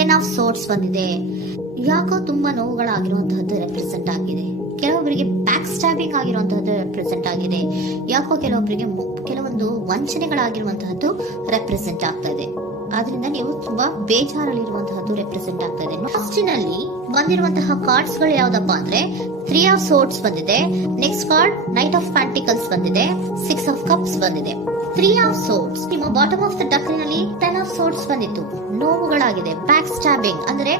10 of swords ಬಂದಿದೆ. ಯಾಕೋ ತುಂಬಾ ನೋವುಗಳಾಗಿರುವಂತಹದ್ದು ರೆಪ್ರೆಸೆಂಟ್ ಆಗಿದೆ. ಕೆಲವೊಬ್ಬರಿಗೆ ಬ್ಯಾಕ್ ಸ್ಟ್ಯಾಬಿಂಗ್ ಆಗಿರುವಂತಹದ್ದು ರೆಪ್ರೆಸೆಂಟ್ ಆಗಿದೆ. ಯಾಕೋ ಕೆಲವೊಬ್ಬರಿಗೆ ಕೆಲವೊಂದು ವಂಚನೆಗಳಾಗಿರುವಂತಹದ್ದು ರೆಪ್ರೆಸೆಂಟ್ ಆಗ್ತಾ ಇದೆ. ಆದ್ರಿಂದ ನೀವು ತುಂಬಾ ಬೇಜಾರಲ್ಲಿರುವಂತಹದ್ದು ರೆಪ್ರೆಸೆಂಟ್ ಆಗ್ತಾ ಇದೆ. ಫಸ್ಟಿನಲ್ಲಿ ಬಂದಿರುವಂತಹ ಕಾರ್ಡ್ಸ್ ಗಳು ಯಾವ್ದಪ್ಪ ಅಂದ್ರೆ 3 ಆಫ್ ಸೋರ್ಟ್ಸ್ ಬಂದಿದೆ. Next card knight of pentacles ಬಂದಿದೆ. 6 ಆಫ್ ಕಪ್ಸ್ ಬಂದಿದೆ. 3 ಆಫ್ ಸೋರ್ಟ್ಸ್ ನಿಮ್ಮ ಬಾಟಮ್ ಆಫ್ ದ ಡಕ್ನಲ್ಲಿ 10 ಆಫ್ ಸೋರ್ಟ್ಸ್ ಬಂದಿತ್ತು. ನೋವುಗಳಾಗಿದೆ, ಬ್ಯಾಕ್ ಸ್ಟ್ಯಾಬಿಂಗ್ ಅಂದ್ರೆ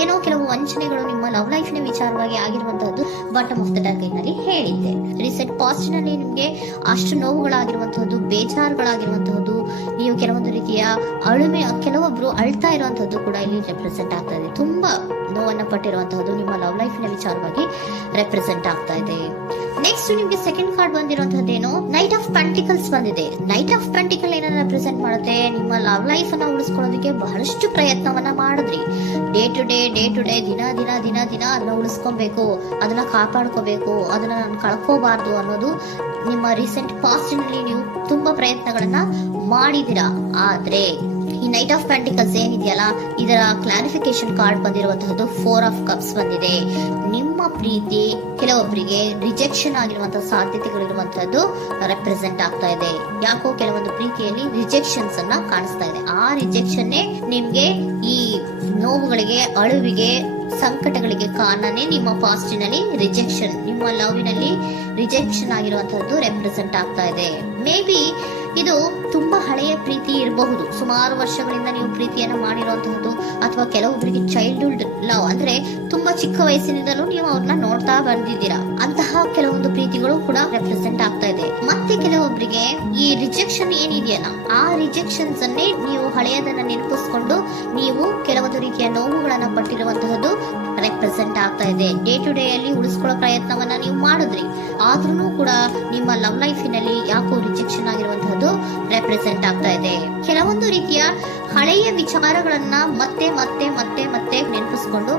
ಏನೋ ಕೆಲವು ವಂಚನೆಗಳು ನಿಮ್ಮ ಲವ್ ಲೈಫ್ ನ ವಿಚಾರವಾಗಿ ಆಗಿರುವಂತಹದ್ದು ಬಾಟಮ್ ಆಫ್ ದ ಡಕ್ನಲ್ಲಿ ಹೇಳಿದ್ದೆ. ರೀಸೆಂಟ್ ಪಾಸ್ಟ್ ನಲ್ಲಿ ನಿಮ್ಗೆ ಅಷ್ಟು ನೋವುಗಳಾಗಿರುವಂತಹದ್ದು, ಬೇಜಾರುಗಳಾಗಿರುವಂತಹದ್ದು, ನೀವು ಕೆಲವೊಂದು ರೀತಿಯ ಕೆಲವೊಬ್ರು ಅಳ್ತಾ ಇರುವಂತಹದ್ದು ಕೂಡ ಇಲ್ಲಿ ರೆಪ್ರೆಸೆಂಟ್ ಆಗ್ತಾ ಇದೆ. ತುಂಬಾ ನೋವನ್ನ ಪಟ್ಟಿರುವಂತಹದ್ದು ನಿಮ್ಮ ಲವ್ ಲೈಫ್ ನ ವಿಚಾರವಾಗಿ ರೆಪ್ರೆಸೆಂಟ್ ಆಗ್ತಾ ಇದೆ. ನೆಕ್ಸ್ಟ್ ನಿಮ್ಗೆ ಸೆಕೆಂಡ್ ಕಾರ್ಡ್ ಬಂದಿರುವಂತಹದ್ದೇನು ನೈಟ್ ಆಫ್ ಪೆಂಟಿಕಲ್ಸ್ ಬಂದಿದೆ. ನೈಟ್ ಆಫ್ ಪೆಂಟಿಕಲ್ ಏನನ್ನ ರೆಪ್ರೆಸೆಂಟ್ ಮಾಡುತ್ತೆ? ನಿಮ್ಮ ಲವ್ ಲೈಫ್ ಅನ್ನ ಉಳಿಸ್ಕೊಳ್ಳೋದಕ್ಕೆ ಬಹಳಷ್ಟು ಪ್ರಯತ್ನವನ್ನ ಮಾಡಿದ್ರಿ. ಡೇ ಟು ಡೇ ದಿನ ಅದನ್ನ ಉಳಿಸ್ಕೊಬೇಕು, ಅದನ್ನ ಕಾಪಾಡ್ಕೋಬೇಕು, ಅದನ್ನ ನಾನು ಕಳ್ಕೋಬಾರ್ದು ಅನ್ನೋದು ನಿಮ್ಮ ರೀಸೆಂಟ್ ಪಾಸ್ಟ್ ನಲ್ಲಿ ನೀವು ತುಂಬಾ ಪ್ರಯತ್ನಗಳನ್ನ ಮಾಡಿದಿರಾ. ಆದ್ರೆ ಈ ನೈಟ್ ಆಫ್ ಪ್ಯಾಂಟಿಕಲ್ಸ್ ಏನಿದೆಯಲ್ಲ, ಇದರ ಕ್ಲಾರಿಫಿಕೇಶನ್ ಕಾರ್ಡ್ ಬಂದಿರುವಂತಹದ್ದು 4 ಆಫ್ ಕಪ್ಸ್ ಬಂದಿದೆ. ನಿಮ್ಮ ಪ್ರೀತಿ ಕೆಲವೊಬ್ಬರಿಗೆ ರಿಜೆಕ್ಷನ್ ಆಗಿರುವಂತಹ ಸಾಧ್ಯತೆಗಳಿರುವಂತಹದ್ದು ರೆಪ್ರೆಸೆಂಟ್ ಆಗ್ತಾ ಇದೆ. ಯಾಕೋ ಕೆಲವೊಂದು ಪ್ರೀತಿಯಲ್ಲಿ ರಿಜೆಕ್ಷನ್ಸ್ ಅನ್ನ ಕಾಣಿಸ್ತಾ ಇದೆ. ಆ ರಿಜೆಕ್ಷನ್ ನಿಮ್ಗೆ ಈ ನೋವುಗಳಿಗೆ, ಅಳುವಿಗೆ, ಸಂಕಟಗಳಿಗೆ ಕಾರಣನೇ ನಿಮ್ಮ ಪಾಸ್ಟಿನಲ್ಲಿ ರಿಜೆಕ್ಷನ್, ನಿಮ್ಮ ಲವ್ನಲ್ಲಿ ರಿಜೆಕ್ಷನ್ ಆಗಿರುವಂತಹದ್ದು ರೆಪ್ರೆಸೆಂಟ್ ಆಗ್ತಾ ಇದೆ. ಮೇ ಬಿ ಇದು ತುಂಬಾ ಹಳೆಯ ಪ್ರೀತಿ ಇರಬಹುದು. ಸುಮಾರು ವರ್ಷಗಳಿಂದ ನೀವು ಪ್ರೀತಿಯನ್ನ ಮಾಡಿರುವಂತಹದ್ದು, ಅಥವಾ ಕೆಲವೊಬ್ಬರಿಗೆ ಚೈಲ್ಡ್ಹುಡ್ ಲವ್ ಅಂದ್ರೆ ತುಂಬಾ ಚಿಕ್ಕ ವಯಸ್ಸಿನಿಂದಲೂ ನೀವು ಅವ್ರನ್ನ ನೋಡ್ತಾ ಬಂದಿದ್ದೀರಾ. ಅಂತಹ ಕೆಲವೊಂದು ಪ್ರೀತಿಗಳು ಕೂಡ ರೆಪ್ರೆಸೆಂಟ್ ಆಗ್ತಾ ಇದೆ. ಮತ್ತೆ ಕೆಲವೊಬ್ಬರಿಗೆ ಈ ರಿಜೆಕ್ಷನ್ ಏನಿದೆಯಲ್ಲ, ಆ ರಿಜೆಕ್ಷನ್ಸ್ ಅನ್ನೇ ನೀವು ಹಳೆಯದನ್ನ ನೆನಪಿಸ್ಕೊಂಡು ನೀವು ಕೆಲವೊಂದು ರೀತಿಯ ನೋವುಗಳನ್ನ ಪಟ್ಟಿರುವಂತಹದ್ದು ರೆಪ್ರೆಸೆಂಟ್ ಆಗ್ತಾ ಇದೆ. ಡೇ ಟು ಡೇ ಅಲ್ಲಿ ಉಳಿಸ್ಕೊಳ್ಳೋ ಪ್ರಯತ್ನವನ್ನ ನೀವು ಮಾಡಿದ್ರಿ, ಆದ್ರೂ ಕೂಡ ನಿಮ್ಮ ಲವ್ ಲೈಫಿನಲ್ಲಿ ಯಾಕೋ ರಿಜೆಕ್ಷನ್ ಆಗಿರುವಂತಹದ್ದು ರೆಪ್ರೆಸೆಂಟ್ ಆಗ್ತಾ ಇದೆ. ಕೆಲವೊಂದು ರೀತಿಯ ಹಳೆಯ ವಿಚಾರಗಳನ್ನ ಮತ್ತೆ ಮತ್ತೆ ಮತ್ತೆ ಮತ್ತೆ ನೆನಪಿಸ್ಕೊಂಡು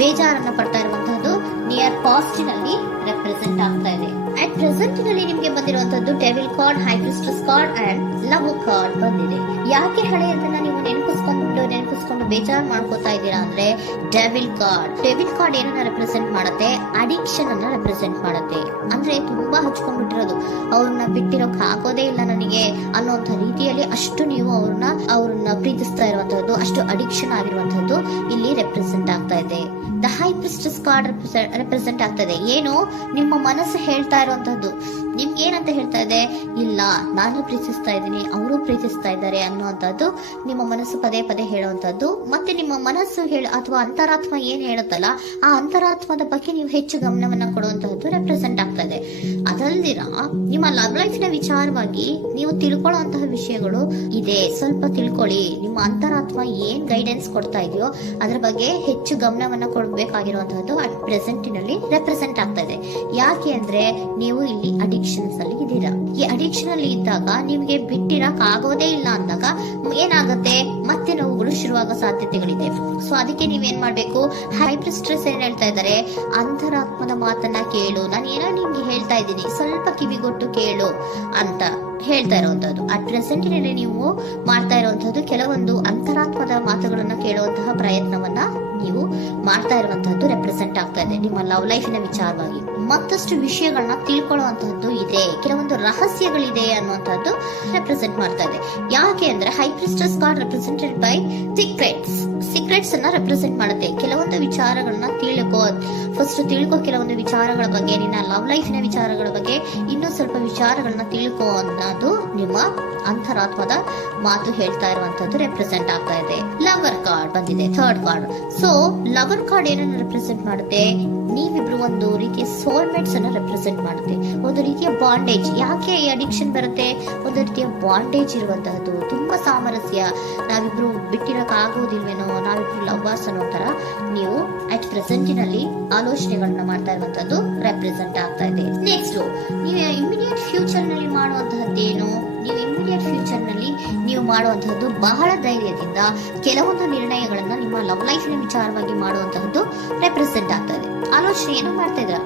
ಬೇಜಾರನ್ನ ಪಡ್ತಾ ಇರುವಂತಹದ್ದು ನಿಯರ್ ಪಾಸ್ಟ್ ನಲ್ಲಿ ರೆಪ್ರೆಸೆಂಟ್ ಆಗ್ತಾ ಇದೆ. ಅಟ್ ಪ್ರೆಸೆಂಟ್ ನಲ್ಲಿ ನಿಮ್ಗೆ ಬಂದಿರುವಂತಹದ್ದು devil card, high priestess card and love card ಬಂದಿದೆ. ಯಾಕೆ ಹಳೆಯದನ್ನ ನೀವು ನೆನಪಿಸ್ಕೊಂಡು ಬೇಜಾರ್ ಮಾಡ್ಕೋತಾ ಇದ್ದೀರಾ ಅಂದ್ರೆ ಡೆವಿಲ್ ಕಾರ್ಡ್ ಏನನ್ನ ರೆಪ್ರೆಸೆಂಟ್ ಮಾಡುತ್ತೆ? ಅಡಿಕ್ಷನ್ ಅನ್ನ ರೆಪ್ರೆಸೆಂಟ್ ಮಾಡುತ್ತೆ. ಅಂದ್ರೆ ತುಂಬಾ ಹಚ್ಕೊಂಡ್ಬಿಟ್ಟಿರೋದು, ಅವ್ರನ್ನ ಬಿಟ್ಟಿರೋಕ್ ಆಗೋದೇ ಇಲ್ಲ ನನಗೆ ಅನ್ನುವಂತ ರೀತಿಯಲ್ಲಿ ಅಷ್ಟು ನೀವು ಅವ್ರನ್ನ ಪ್ರೀತಿಸ್ತಾ ಇರುವಂತಹದ್ದು, ಅಷ್ಟು ಅಡಿಕ್ಷನ್ ಆಗಿರುವಂತಹದ್ದು ಇಲ್ಲಿ ರೆಪ್ರೆಸೆಂಟ್ ಆಗ್ತಾ ಇದೆ. The high priestess card represent ಆಗ್ತದೆ. ಏನು ನಿಮ್ಮ ಮನಸ್ಸು ಹೇಳ್ತಾ ಇರುವಂತಹದ್ದು, ನಿಮ್ಗೆ ಏನಂತ ಹೇಳ್ತಾ ಇದೆ? ಇಲ್ಲ, ನಾನು ಪ್ರೀತಿಸ್ತಾ ಇದ್ದೀನಿ, ಅವರು ಪ್ರೀತಿಸ್ತಾ ಇದ್ದಾರೆ ಅನ್ನುವಂಥದ್ದು ನಿಮ್ಮ ಮನಸ್ಸು ಪದೇ ಪದೇ ಹೇಳುವಂತದ್ದು. ಮತ್ತೆ ನಿಮ್ಮ ಮನಸ್ಸು ಅಥವಾ ಅಂತರಾತ್ಮ ಏನ್ ಹೇಳುತ್ತಲ್ಲ, ಆ ಅಂತರಾತ್ಮದ ಬಗ್ಗೆ ನೀವು ಹೆಚ್ಚು ಗಮನವನ್ನ ಕೊಡುವಂತಹದ್ದು ರೆಪ್ರೆಸೆಂಟ್ ಆಗ್ತಾ ಇದೆ. ಅದಲ್ದಿರ ನಿಮ್ಮ ಲವ್ ಲೈಫ್ ನ ವಿಚಾರವಾಗಿ ನೀವು ತಿಳ್ಕೊಳ್ಳುವಂತಹ ವಿಷಯಗಳು ಇದೆ. ಸ್ವಲ್ಪ ತಿಳ್ಕೊಳ್ಳಿ. ನಿಮ್ಮ ಅಂತರಾತ್ಮ ಏನ್ ಗೈಡೆನ್ಸ್ ಕೊಡ್ತಾ ಇದೆಯೋ ಅದ್ರ ಬಗ್ಗೆ ಹೆಚ್ಚು ಗಮನವನ್ನ ಕೊಡಬೇಕಾಗಿರುವಂತಹದ್ದು ಅಟ್ ಪ್ರೆಸೆಂಟಿನಲ್ಲಿ ರೆಪ್ರೆಸೆಂಟ್ ಆಗ್ತಾ ಇದೆ. ಯಾಕೆ ಅಂದ್ರೆ ನೀವು ಇಲ್ಲಿ ಅಡಿಕ್ಷನ್ಸ್ ಅಲ್ಲಿ ಇದ್ದೀರಾ. ಈ ಅಡಿಕ್ಷನ್ ಅಲ್ಲಿ ಇದ್ದಾಗ ನಿಮ್ಗೆ ಬಿಟ್ಟಿರಕ್ ಆಗೋದೇ ಇಲ್ಲ ಅಂದಾಗ ಏನಾಗುತ್ತೆ? ಮತ್ತೆ ನೋವುಗಳು ಶುರುವಾಗೋ ಸಾಧ್ಯತೆಗಳಿದೆ. ಸೊ ಅದಕ್ಕೆ ನೀವೇನ್ ಮಾಡ್ಬೇಕು? ಹೈ ಪ್ರಿಸ್ಟೆಸ್ ಏನ್ ಹೇಳ್ತಾ ಇದ್ದಾರೆ? ಅಂತರಾತ್ಮದ ಮಾತನ್ನ ಕೇಳು, ನಾನು ಏನೋ ನಿಮ್ಗೆ ಹೇಳ್ತಾ ಇದ್ದೀನಿ, ಸ್ವಲ್ಪ ಕಿವಿಗೊಟ್ಟು ಕೇಳು ಅಂತ ಹೇಳ್ತಾ ಇರುವಂತದ್ದು. ಅಟ್ ಪ್ರೆಸೆಂಟಿನಲ್ಲಿ ನೀವು ಮಾಡ್ತಾ ಇರುವಂತದ್ದು ಕೆಲವೊಂದು ಅಂತರಾತ್ಮದ ಮಾತುಗಳನ್ನ ಕೇಳುವಂತಹ ಪ್ರಯತ್ನವನ್ನ ನೀವು ಮಾಡ್ತಾ ಇರುವಂತಹದ್ದು ರೆಪ್ರೆಸೆಂಟ್ ಆಗ್ತಾ ಇದೆ. ನಿಮ್ಮ ಲವ್ ಲೈಫಿನ ವಿಚಾರವಾಗಿ ಮತ್ತಷ್ಟು ವಿಷಯಗಳನ್ನ ತಿಳ್ಕೊಳ್ಳುವಂತಹದ್ದು ಇದೆ, ಕೆಲವೊಂದು ರಹಸ್ಯಗಳಿದೆ ಅನ್ನುವಂಥದ್ದು ರೆಪ್ರೆಸೆಂಟ್ ಮಾಡ್ತಾ ಇದೆ. ಯಾಕೆ ಅಂದ್ರೆ high priestess card represented by secrets ಅನ್ನ ರೆಪ್ರೆಸೆಂಟ್ ಮಾಡುತ್ತೆ. ಕೆಲವೊಂದು ವಿಚಾರಗಳನ್ನ ಫಸ್ಟ್ ತಿಳ್ಕೊ, ಕೆಲವೊಂದು ವಿಚಾರಗಳ ಬಗ್ಗೆ, ನಿನ್ನ ಲವ್ ಲೈಫಿನ ವಿಚಾರಗಳ ಬಗ್ಗೆ ಇನ್ನೂ ಸ್ವಲ್ಪ ವಿಚಾರಗಳನ್ನ ತಿಳ್ಕೊ ಅನ್ನೋದು ನಿಮ್ಮ ಅಂತರಾತ್ಮದ ಮಾತು ಹೇಳ್ತಾ ಇರುವಂತದ್ದು ರೆಪ್ರೆಸೆಂಟ್ ಆಗ್ತಾ ಇದೆ. ಲವರ್ ಕಾರ್ಡ್ ಬಂದಿದೆ, third card. So lover card ಏನನ್ನ ರೆಪ್ರೆಸೆಂಟ್ ಮಾಡುತ್ತೆ? ನೀವಿಬ್ರು ಒಂದು ರೀತಿಯ ಸೋಲ್ಮೇಟ್ಸ್ ಅನ್ನ ರೆಪ್ರೆಸೆಂಟ್ ಮಾಡುತ್ತೆ. ಒಂದು ರೀತಿಯ ಬಾಂಡೇಜ್. ಯಾಕೆ ಈ ಅಡಿಕ್ಷನ್ ಬರುತ್ತೆ? ಒಂದು ರೀತಿಯ ಬಾಂಡೇಜ್ ಇರುವಂತಹದ್ದು, ತುಂಬಾ ಸಾಮರಸ್ಯ, ನಾವಿಬ್ರು ಬಿಟ್ಟಿರಕ್ ಆಗೋದಿಲ್ವೇನೋ, ನಾವಿಬ್ರು ಲವ್ವರ್ಸ್ ಅನ್ನೋ ತರ ನೀವು ಅಟ್ ಪ್ರೆಸೆಂಟಿನಲ್ಲಿ ಆಲೋಚನೆಗಳನ್ನ ಮಾಡ್ತಾ ಇರುವಂತದ್ದು ರೆಪ್ರೆಸೆಂಟ್ ಆಗ್ತಾ ಇದೆ. ನೆಕ್ಸ್ಟ್ ನೀವು ಇಮಿಡಿಯೇಟ್ ಫ್ಯೂಚರ್ ನಲ್ಲಿ ಮಾಡುವಂತಹದ್ದೇನು? ನೀವು ಇಮಿಡಿಯೇಟ್ ಫ್ಯೂಚರ್ ನಲ್ಲಿ ನೀವು ಮಾಡುವಂತಹದ್ದು ಬಹಳ ಧೈರ್ಯದಿಂದ ಕೆಲವೊಂದು ನಿರ್ಣಯಗಳನ್ನ ನಿಮ್ಮ ಲವ್ ಲೈಫಿನ ವಿಚಾರವಾಗಿ ಮಾಡುವಂತಹದ್ದು ರೆಪ್ರೆಸೆಂಟ್ ಆಗ್ತಾ ಇದೆ. ಆಲೋಚನೆಯನ್ನು ಮಾಡ್ತಾ ಇದ್ರ,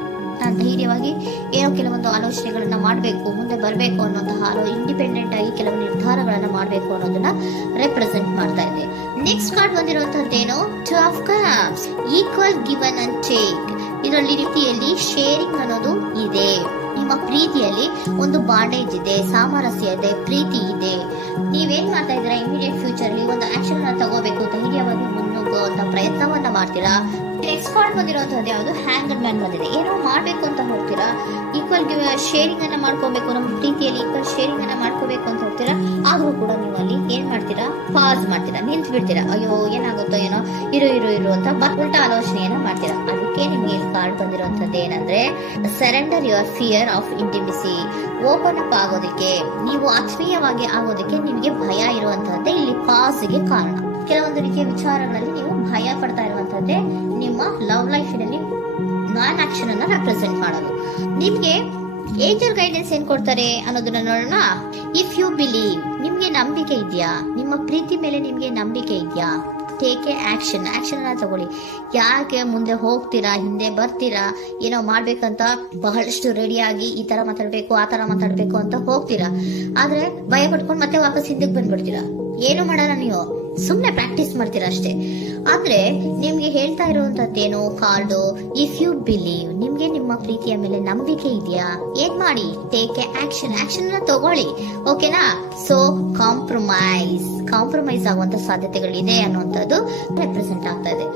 ನಾನು ಧೈರ್ಯವಾಗಿ ಏನೋ ಕೆಲವೊಂದು ಆಲೋಚನೆಗಳನ್ನ ಮಾಡಬೇಕು, ಮುಂದೆ ಬರಬೇಕು ಅನ್ನುವಂತಹ ಇಂಡಿಪೆಂಡೆಂಟ್ ಆಗಿ ಕೆಲವು ನಿರ್ಧಾರಗಳನ್ನ ಮಾಡಬೇಕು ಅನ್ನೋದನ್ನ ರೆಪ್ರೆಸೆಂಟ್ ಮಾಡ್ತಾ ಇದೆ. ನೆಕ್ಸ್ಟ್ ಕಾರ್ಡ್ ಬಂದಿರುವಂತದ್ದೇನು, two of cups, equal given and take. ಇದರಲ್ಲಿ ರೀತಿಯಲ್ಲಿ ಶೇರಿಂಗ್ ಅನ್ನೋದು ಇದೆ. ನಿಮ್ಮ ಪ್ರೀತಿಯಲ್ಲಿ ಒಂದು ಬಾಂಡೇಜ್ ಇದೆ, ಸಾಮರಸ್ಯ ಇದೆ, ಪ್ರೀತಿ ಇದೆ. ನೀವೇನ್ ಮಾಡ್ತಾ ಇದ್ದೀರಾ, ಇಮಿಡಿಯೇಟ್ ಫ್ಯೂಚರ್ ಅಲ್ಲಿ ಒಂದು ಆಕ್ಷನ್ ಅನ್ನ ತಗೋಬೇಕು, ಧೈರ್ಯವಾಗಿ ಮುನ್ನುಗ್ಗುವಂತ ಪ್ರಯತ್ನವನ್ನ ಮಾಡ್ತೀರಾ. ನೆಕ್ಸ್ಟ್ ಕಾರ್ಡ್ ಬಂದಿರುವಂತದ್ದು ಯಾವುದು, ಹ್ಯಾಂಗರ್ ಮ್ಯಾನ್ ಬಂದಿದೆ. ಏನೋ ಮಾಡ್ಬೇಕು ಅಂತ ಹೋಗ್ತೀರಾ, ಈಕ್ವಲ್ ಶೇರಿಂಗ್ ಅನ್ನ ಮಾಡ್ಕೋಬೇಕು, ನಮ್ಮ ಪ್ರೀತಿಯಲ್ಲಿ ಈಕ್ವಲ್ ಶೇರಿಂಗ್ ಅನ್ನ ಮಾಡ್ಕೋಬೇಕು ಅಂತ ಹೋಗ್ತೀರಾ. ಆದ್ರೂ ಕೂಡ ನೀವು ಅಲ್ಲಿ ಏನ್ ಮಾಡ್ತೀರಾ, ಪಾಸ್ ಮಾಡ್ತೀರಾ, ನಿಂತು ಬಿಡ್ತೀರಾ. ಅಯ್ಯೋ ಏನಾಗುತ್ತೋ ಏನೋ, ಇರು ಇರು ಇರು ಅಂತ ಉಲ್ಟಾ ಆಲೋಚನೆಯನ್ನ ಮಾಡ್ತೀರಾ. ಅದಕ್ಕೆ ನಿಮ್ಗೆ ಇಲ್ಲಿ ಕಾರ್ಡ್ ಬಂದಿರುವಂತದ್ದು ಏನಂದ್ರೆ, surrender your fear of intimacy. Open up ಆಗೋದಕ್ಕೆ, ನೀವು ಆತ್ಮೀಯವಾಗಿ ಆಗೋದಕ್ಕೆ ನಿಮಗೆ ಭಯ ಇರುವಂತಹದ್ದೇ ಇಲ್ಲಿ ಪಾಸ್ಗೆ ಕಾರಣ. ಕೆಲವೊಂದು ರೀತಿಯ ವಿಚಾರಗಳಲ್ಲಿ ನೀವು ಭಯ ಪಡ್ತಾ ಇರುವಂತದ್ದೇ ನಿಮ್ಮ ಲವ್ ಲೈಫ್ ನಲ್ಲಿ ನಾನ್ ಆಕ್ಷನ್ ಅನ್ನ ರೆಪ್ರೆಸೆಂಟ್ ಮಾಡೋದು. ನಿಮ್ಗೆ ಏಂಜಲ್ ಗೈಡೆನ್ಸ್ ಏನ್ ಕೊಡ್ತಾರೆ ಅನ್ನೋದನ್ನ ನೋಡೋಣ. ಇಫ್ ಯು ಬಿಲೀವ್, ನಿಮ್ಗೆ ನಂಬಿಕೆ ಇದೆಯಾ, ನಿಮ್ಮ ಪ್ರೀತಿ ಮೇಲೆ ನಿಮ್ಗೆ ನಂಬಿಕೆ ಇದೆಯಾ, ಟೇಕ್ ಎ ಆಕ್ಷನ್ ಅನ್ನ ತಗೊಳ್ಳಿ. ಯಾಕೆ ಮುಂದೆ ಹೋಗ್ತೀರಾ, ಹಿಂದೆ ಬರ್ತೀರಾ, ಏನೋ ಮಾಡ್ಬೇಕಂತ ಬಹಳಷ್ಟು ರೆಡಿಯಾಗಿ ಈ ತರ ಮಾತಾಡ್ಬೇಕು ಆ ತರ ಮಾತಾಡ್ಬೇಕು ಅಂತ ಹೋಗ್ತೀರಾ. ಆದ್ರೆ ಭಯ ಪಡ್ಕೊಂಡು ಮತ್ತೆ ವಾಪಸ್ ಹಿಂದಕ್ಕೆ ಬಂದ್ಬಿಡ್ತೀರಾ. ಏನು ಮಾಡಲ್ಲ, ನೀವು ಸುಮ್ನೆ ಪ್ರಾಕ್ಟೀಸ್ ಮಾಡ್ತೀರಾ ಅಷ್ಟೇ. ಆದ್ರೆ ನಿಮ್ಗೆ ಹೇಳ್ತಾ ಇರುವಂತದ್ದೇನು ಕಾರ್ಡು, ಇಫ್ ಯು ಬಿಲೀವ್, ನಿಮ್ಗೆ ನಿಮ್ಮ ಪ್ರೀತಿಯ ಮೇಲೆ ನಂಬಿಕೆ ಇದೆಯಾ, ಏನ್ ಮಾಡಿ, ಟೇಕ್ ಎ ಆಕ್ಷನ್ ಅನ್ನ ತಗೊಳ್ಳಿ. ಓಕೆನಾ. ಸೊ ಕಾಂಪ್ರಮೈಸ್ ಆಗುವಂತ ಸಾಧ್ಯತೆಗಳಿದೆ ಅನ್ನುವಂಥದ್ದು ರೆಪ್ರೆಸೆಂಟ್ ಆಗ್ತಾ ಇದೆ.